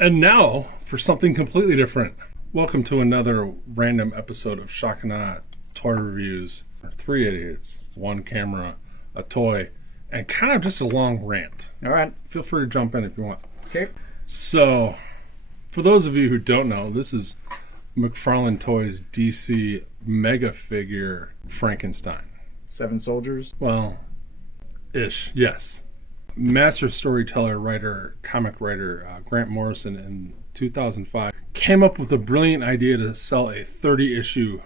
And now for something completely different. Welcome to another random episode of Shock and Awe Toy Reviews. Three idiots, one camera, a toy, and kind of just a long rant. All right. Feel free to jump in if you want. Okay. So, for those of you who don't know, this is McFarlane Toys DC Mega Figure Frankenstein. 7 soldiers. Well, ish, yes. Master storyteller, writer, comic writer Grant Morrison in 2005 came up with a brilliant idea to sell a 30-issue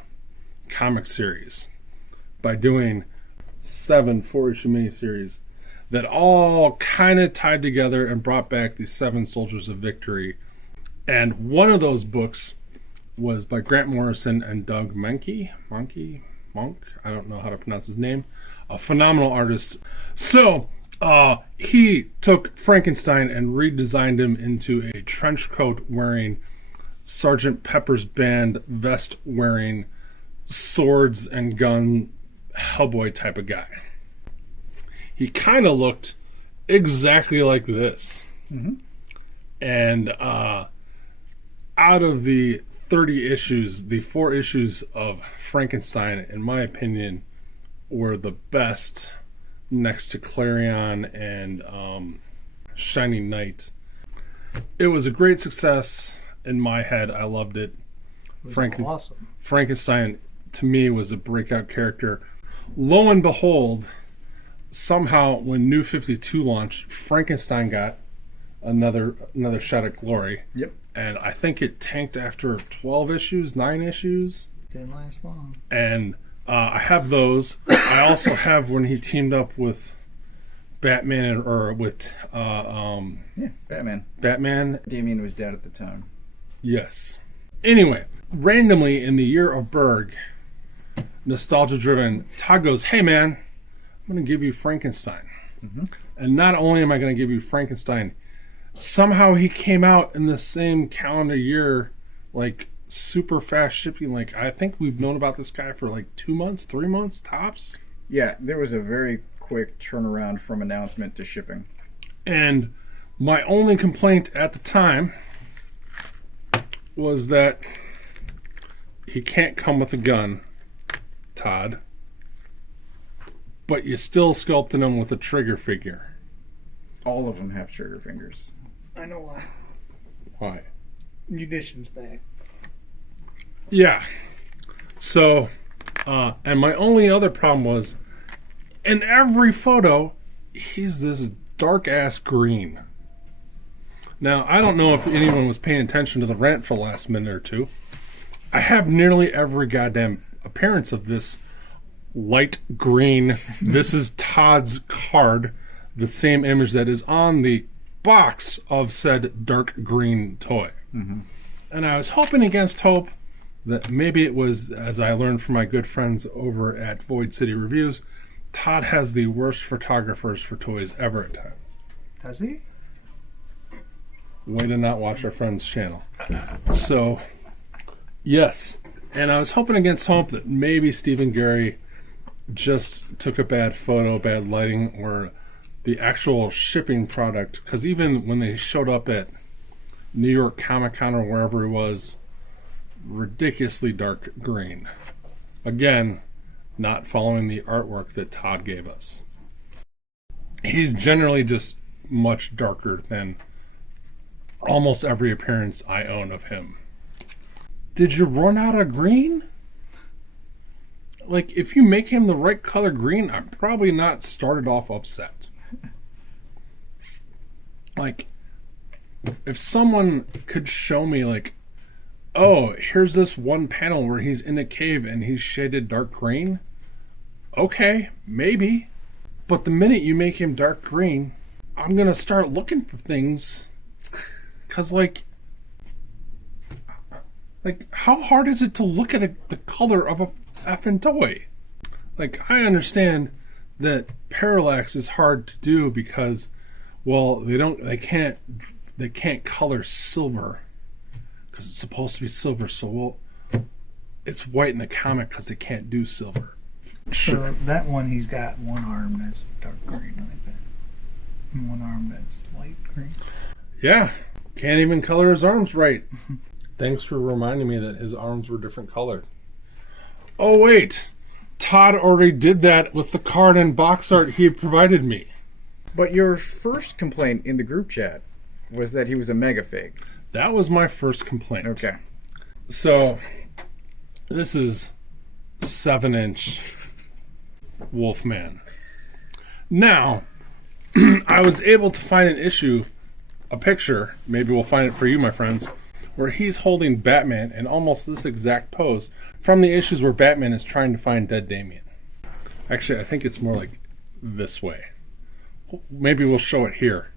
comic series by doing 7 4-issue miniseries that all kind of tied together and brought back the 7 Soldiers of Victory. And one of those books was by Grant Morrison and Doug Monk, I don't know how to pronounce his name, a phenomenal artist. So he took Frankenstein and redesigned him into a trench coat wearing, Sergeant Pepper's Band vest wearing, swords and gun Hellboy type of guy. He kind of looked exactly like this. Mm-hmm. And out of the 30 issues, the 4 issues of Frankenstein, in my opinion, were the best next to Clarion and Shining Knight. It was a great success in my head. I loved it. Awesome. Frankenstein, to me, was a breakout character. Lo and behold, somehow when New 52 launched, Frankenstein got another shot at glory. Yep. And I think it tanked after 12 issues, 9 issues. Didn't last long. And I have those. I also have when he teamed up with Batman, Batman. Batman. Damien was dead at the time. Yes. Anyway, randomly in the year of Berg, nostalgia driven, Todd goes, "Hey man, I'm going to give you Frankenstein." Mm-hmm. And not only am I going to give you Frankenstein, somehow he came out in the same calendar year, like super fast shipping. Like, I think we've known about this guy for like 2 months, 3 months tops. Yeah, there was a very quick turnaround from announcement to shipping. And my only complaint at the time was that he can't come with a gun, Todd, but you still sculpted him with a trigger figure. All of them have trigger fingers. I know why. Why? Munitions back. Yeah. So, and my only other problem was, in every photo, he's this dark-ass green. Now, I don't know if anyone was paying attention to the rant for the last minute or two. I have nearly every goddamn appearance of this light green. This is Todd's card, the same image that is on the box of said dark green toy. Mm-hmm. And I was hoping against hope that maybe it was, as I learned from my good friends over at Void City Reviews, Todd has the worst photographers for toys ever at times. Does he? Way to not watch our friend's channel. So, yes. And I was hoping against hope that maybe Stephen Gary just took a bad photo, bad lighting, or the actual shipping product. Because even when they showed up at New York Comic Con or wherever it was, ridiculously dark green. Again, not following the artwork that Todd gave us. He's generally just much darker than almost every appearance I own of him. Did you run out of green? Like, if you make him the right color green, I'm probably not started off upset. Like, if someone could show me, like, oh, here's this one panel where he's in a cave and he's shaded dark green. Okay, maybe. But the minute you make him dark green, I'm going to start looking for things. Because, like, how hard is it to look at the color of a effing toy? Like, I understand that parallax is hard to do because, well, they can't color silver because it's supposed to be silver. So, well, it's white in the comic because they can't do silver. Sure. So that one, he's got one arm that's dark green like that. And one arm that's light green. Yeah. Can't even color his arms right. Thanks for reminding me that his arms were different colored. Oh, wait. Todd already did that with the card and box art he provided me. But your first complaint in the group chat was that he was a mega fig. That was my first complaint. Okay. So, this is 7-inch Wolfman. Now, I was able to find an issue, a picture, maybe we'll find it for you, my friends, where he's holding Batman in almost this exact pose from the issues where Batman is trying to find dead Damian. Actually, I think it's more like this way. Maybe we'll show it here.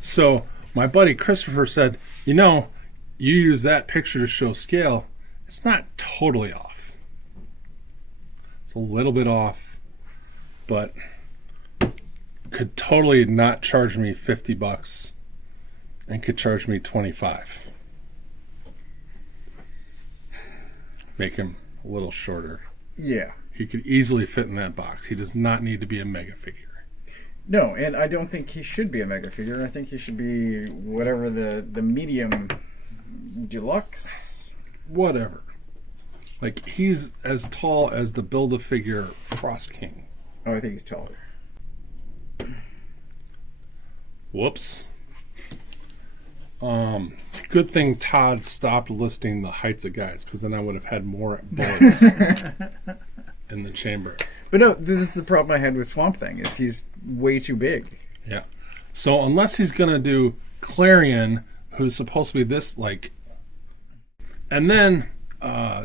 So, my buddy Christopher said, you know, you use that picture to show scale. It's not totally off. It's a little bit off, but could totally not charge me $50 and could charge me $25. Make him a little shorter. Yeah. He could easily fit in that box. He does not need to be a mega figure. No, and I don't think he should be a mega figure. I think he should be whatever the medium deluxe. Whatever. Like, he's as tall as the Build-A-Figure Frost King. Oh, I think he's taller. Whoops. Good thing Todd stopped listing the heights of guys, because then I would have had more bullets in the chamber. But no, this is the problem I had with Swamp Thing, is he's way too big. Yeah. So unless he's going to do Clarion, who's supposed to be this, like... And then,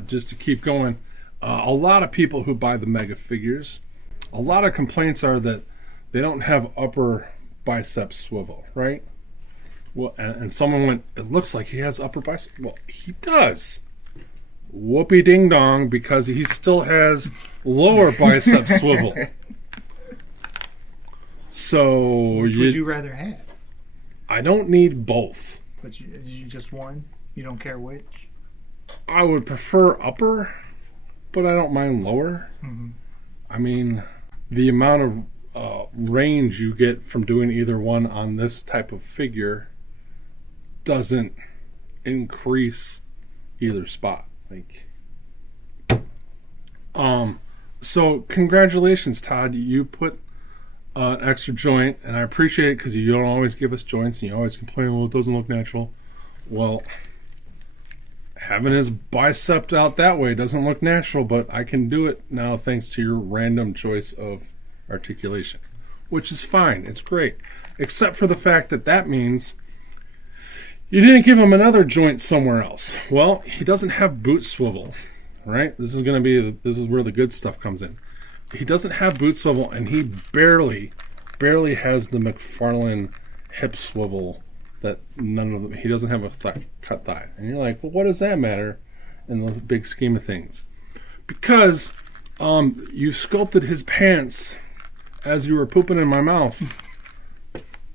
just to keep going, a lot of people who buy the mega figures, a lot of complaints are that they don't have upper bicep swivel, right? Well, and someone went, it looks like he has upper bicep. Well, he does. Whoopee ding dong, because he still has lower bicep swivel. So Which would you rather have? I don't need both. But you just one? You don't care which? I would prefer upper, but I don't mind lower. Mm-hmm. I mean, the amount of range you get from doing either one on this type of figure doesn't increase either spot. Like, so congratulations, Todd. You put an extra joint, and I appreciate it because you don't always give us joints, and you always complain, well, it doesn't look natural. Well, having his bicep out that way doesn't look natural, but I can do it now thanks to your random choice of articulation, which is fine. It's great, except for the fact that that means you didn't give him another joint somewhere else. Well, he doesn't have boot swivel, right? This is where the good stuff comes in. He doesn't have boot swivel, and he barely has the McFarlane hip swivel that none of them. He doesn't have a cut thigh, and you're like, well, what does that matter in the big scheme of things? Because you sculpted his pants as you were pooping in my mouth.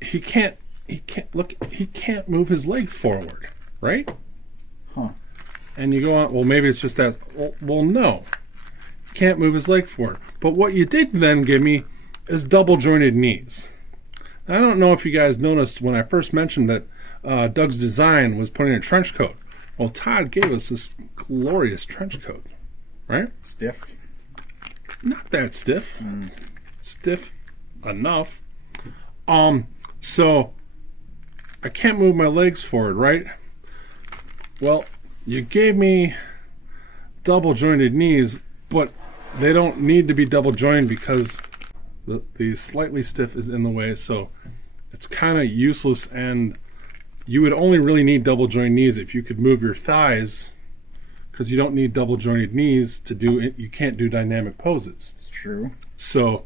He can't move his leg forward, right? Huh. And you go on, well, maybe it's just that. Well, no. He can't move his leg forward. But what you did then give me is double jointed knees. Now, I don't know if you guys noticed when I first mentioned that Doug's Design was putting a trench coat. Well, Todd gave us this glorious trench coat, right? Stiff. Not that stiff. Stiff enough. So I can't move my legs forward, right? Well, you gave me double jointed knees, but they don't need to be double jointed because the slightly stiff is in the way, so it's kind of useless, and you would only really need double jointed knees if you could move your thighs, because you don't need double jointed knees to do it. You can't do dynamic poses. It's true. So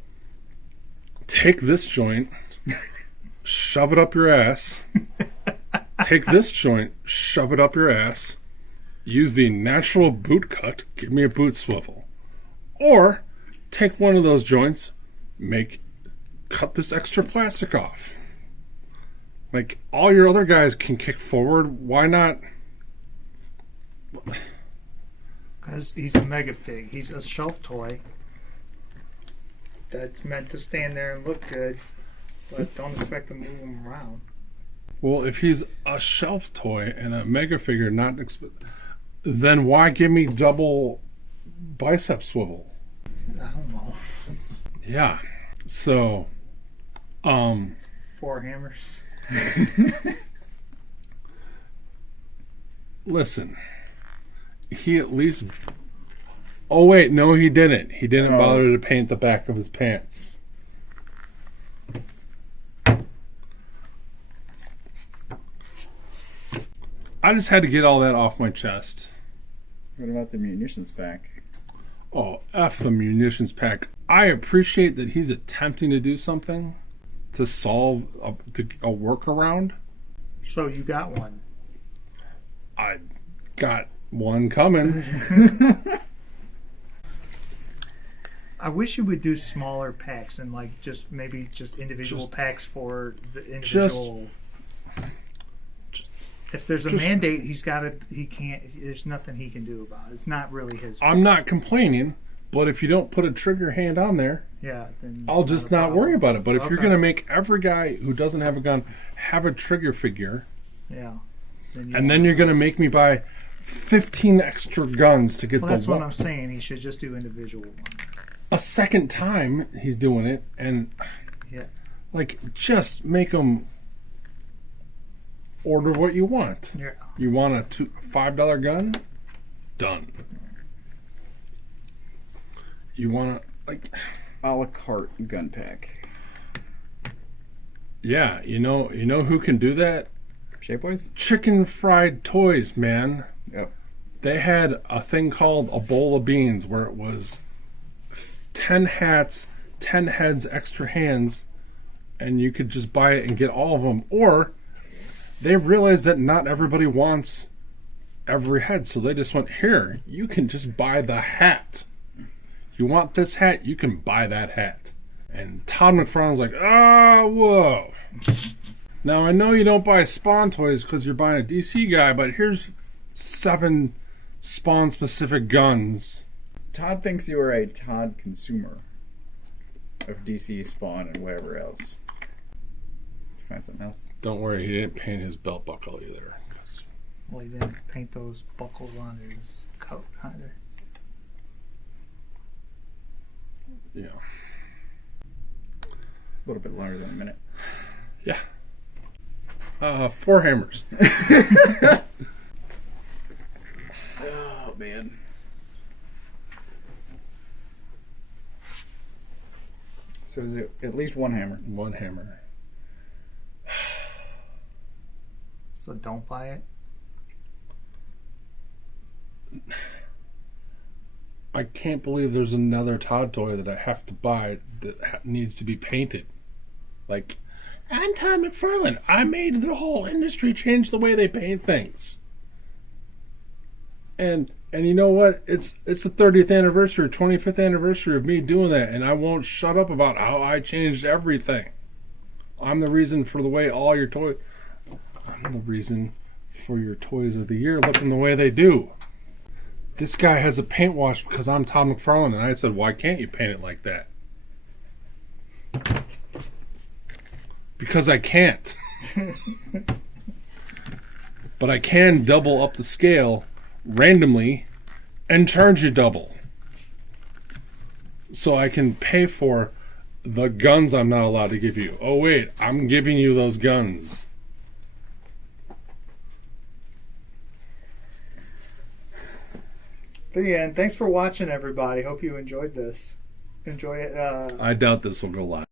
take this joint, shove it up your ass. Take this joint, shove it up your ass. Use the natural boot cut, give me a boot swivel. Or take one of those joints, cut this extra plastic off. Like, all your other guys can kick forward, why not? Because he's a mega fig. He's a shelf toy that's meant to stand there and look good, but don't expect to move him around. Well, if he's a shelf toy and a mega figure, then why give me double bicep swivel? I don't know. Yeah. So, 4 hammers. listen. He at least. Oh wait, no, he didn't. He didn't bother to paint the back of his pants. I just had to get all that off my chest. What about the munitions pack? Oh, F the munitions pack. I appreciate that he's attempting to do something to solve a workaround. So you got one. I got one coming. I wish you would do smaller packs and like just individual packs for the individual. If there's a mandate, he can't. There's nothing he can do about it. It's not really his fault. I'm not complaining, but if you don't put a trigger hand on there, then I'll just not worry about it. But if you're going to make every guy who doesn't have a gun have a trigger figure, then you're going to make me buy 15 extra guns to get that's what I'm saying. He should just do individual ones. A second time he's doing it, and just make them order what you want. Yeah. You want a $5 gun? Done. You want a la carte gun pack. Yeah, you know who can do that? Shape Boys? Chicken Fried Toys, man. Yep. They had a thing called a bowl of beans where it was 10 hats, 10 heads, extra hands, and you could just buy it and get all of them. Or they realized that not everybody wants every head, so they just went, here, you can just buy the hat. You want this hat, you can buy that hat. And Todd McFarlane's like, whoa. Now, I know you don't buy Spawn toys because you're buying a DC guy, but here's 7 Spawn-specific guns. Todd thinks you are a Todd consumer of DC, Spawn, and whatever else. Find something else. Don't worry, he didn't paint his belt buckle either. Well, he didn't paint those buckles on his coat either. Yeah. It's a little bit longer than a minute. Yeah. 4 hammers. Oh, man. So is it at least one hammer? 1 hammer. So don't buy it? I can't believe there's another Todd toy that I have to buy that needs to be painted. Like, I'm Todd McFarlane. I made the whole industry change the way they paint things. And you know what? It's the 30th anniversary, 25th anniversary of me doing that, and I won't shut up about how I changed everything. I'm the reason for the way all your toys... I'm the reason for your toys of the year looking the way they do. This guy has a paint wash because I'm Todd McFarlane, and I said, why can't you paint it like that? Because I can't. But I can double up the scale randomly and charge you double. So I can pay for the guns I'm not allowed to give you. Oh wait, I'm giving you those guns. But yeah, and thanks for watching, everybody. Hope you enjoyed this. Enjoy it. I doubt this will go live.